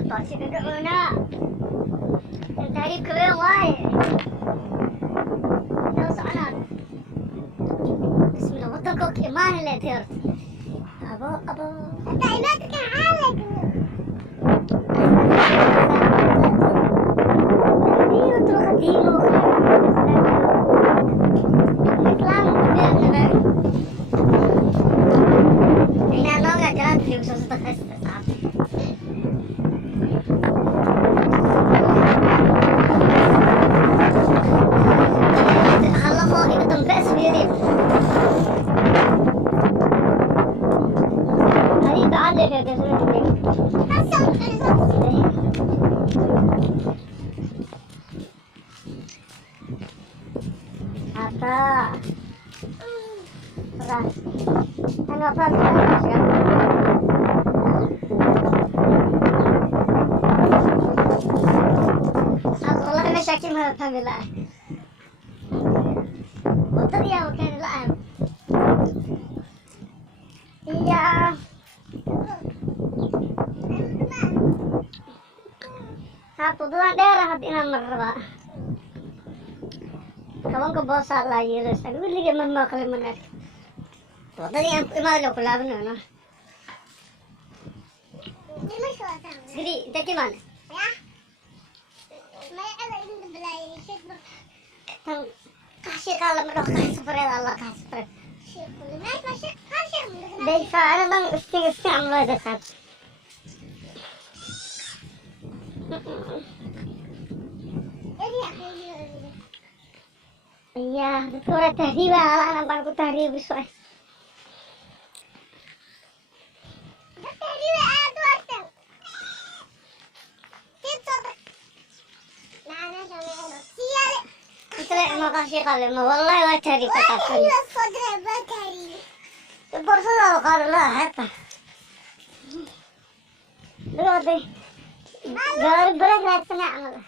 عطاشي هنا التهريب كبير وايد صعنات بسم الله وطلقوك إيمان اللي تيرت أبو أنت إيمانك عالق دينو تروح دينو الإسلام كبير إحنا نوقع جرات في وصوص تخصص apa beras kan apa beras kan والله مشاكل ما بفهم الآن والطريقة وكان الآن هي هاتوا ديرة هدينا مرة kawan ke bosan lagi terus aku lagi mama kalau mana tuh tadi yang mana lo kelab nana jadi jadi mana ya saya ada ini belai tang kasih kalau mereka kasih spray Allah kasih spray deh saya bang isting amlah dekat iya, itu orang tahrib lah, nampak tahrib soal. Tahrib ada orang. Kita, nana sama sial. Kita makasih kalau mau, wallahi wah tahrib tak tahu. Iya, sudah bertahrib. Terus kalau lah, apa? Lalu deh, baru berat nak senang.